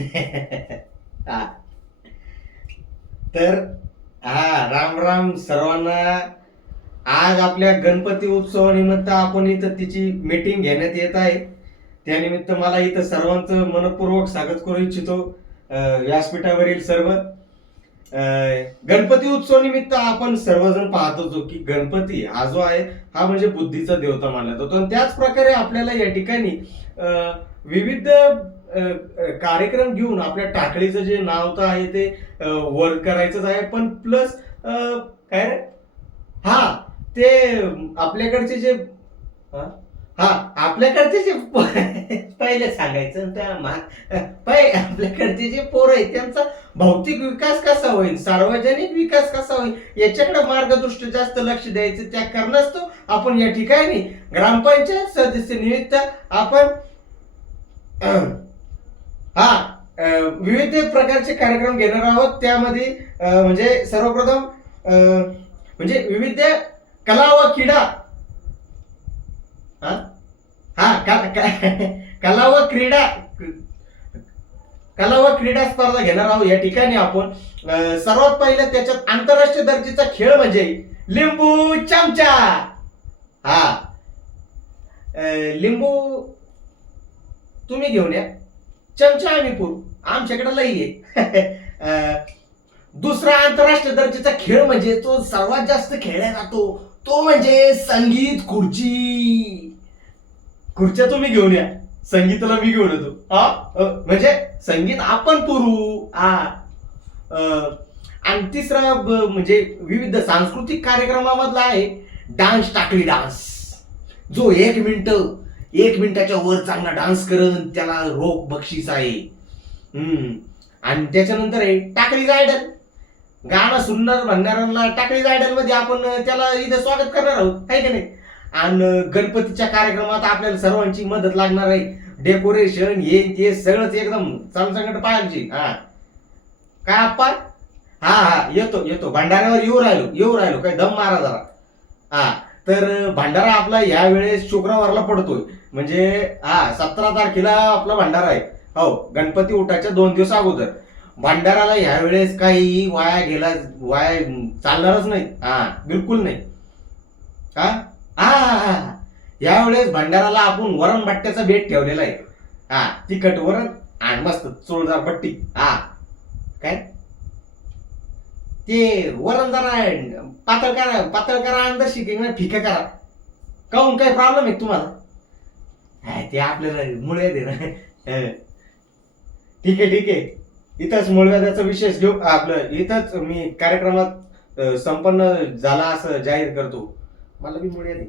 हा. तर राम राम सर्वांना. आज आपल्या गणपती उत्सवानिमित्त आपण इथं तिची मीटिंग घेण्यात येत आहे. त्यानिमित्त मला इथं सर्वांचं मनपूर्वक स्वागत करू इच्छितो. व्यासपीठावरील सर्व गणपती उत्सव निमित्त आपण सर्वजण पाहतो जो की गणपती हा जो आहे हा म्हणजे बुद्धीचा देवता मानला जातो. आणि त्याच प्रकारे आपल्याला या ठिकाणी विविध कार्यक्रम घेऊन आपल्या टाकळीचं जे नाव तर आहे ते वर करायचंच आहे. पण प्लस काय रे, हा ते आपल्याकडचे जे आपल्याकडचे जे पहिले सांगायचं त्या आपल्याकडचे जे पोरं आहेत त्यांचा भौतिक विकास कसा होईल, सार्वजनिक विकास कसा होईल याच्याकडे मार्गदृष्टी जास्त लक्ष द्यायचं. त्या कारणास्तव आपण या ठिकाणी ग्रामपंचायत सदस्य निमित्त आपण विविध प्रकारचे कार्यक्रम घेणार आहोत. त्यामध्ये म्हणजे सर्वप्रथम म्हणजे विविध कला व क्रीडा कला व क्रीडा स्पर्धा घेणार आहोत. या ठिकाणी आपण सर्वात पहिलं त्याच्यात आंतरराष्ट्रीय दर्जाचा खेळ म्हणजे लिंबू चमचा. लिंबू तुम्ही घेऊन या, चमचा आम्ही पुरू, आमच्याकडे लई आहे. दुसरा आंतरराष्ट्रीय दर्जाचा खेळ म्हणजे तो सर्वात जास्त खेळला जातो तो म्हणजे संगीत खुर्ची. खुर्च्या तुम्ही घेऊन या, संगीताला मी घेऊन येतो. म्हणजे संगीत आपण पुरू. आणि तिसरा म्हणजे विविध सांस्कृतिक कार्यक्रमामधला आहे डान्स, टाकळी डान्स. जो 1 मिनिटाच्या वर चांगला डान्स करन त्याला रोख बक्षीस आहे. आणि त्याच्यानंतर आहे टाकळी आयडल. गाणं सुंदर म्हणणाऱ्यांना टाकळी आयडल मध्ये आपण त्याला इथं स्वागत करणार आहोत, आहे की नाही. आणि गणपतीच्या कार्यक्रमात आपल्याला सर्वांची मदत लागणार आहे. डेकोरेशन हे ते सगळंच एकदम चांगलं पाहिजे. काय आप्पा? येतो भंडाऱ्यावर येऊ राहिलो काही दम मारा जरा. तर भंडारा आपला या वेळेस शुक्रवारला पडतोय. म्हणजे 17 तारखेला आपला भंडारा आहे. हो, गणपती उठायच्या 2 दिवस अगोदर. भंडाराला ह्या वेळेस काही वाया चालणारच नाही. बिलकुल नाही. यावेळेस भंडाराला आपण वरण बट्ट्याचा बेट ठेवलेला आहे. तिखट वरण आणि मस्त चोळदार बट्टी. काय ते वरण जरा पातळ करा अंदर शिके फिका करा. काहून काही प्रॉब्लेम आहे तुम्हाला? ते आपल्याला मुळे दे ना. ठीक आहे. इथंच मुळव्याधाचा विशेष घेऊ. आपलं इथंच मी कार्यक्रमात संपन्न झाला असं जाहीर करतो. मला बी मुळे दे.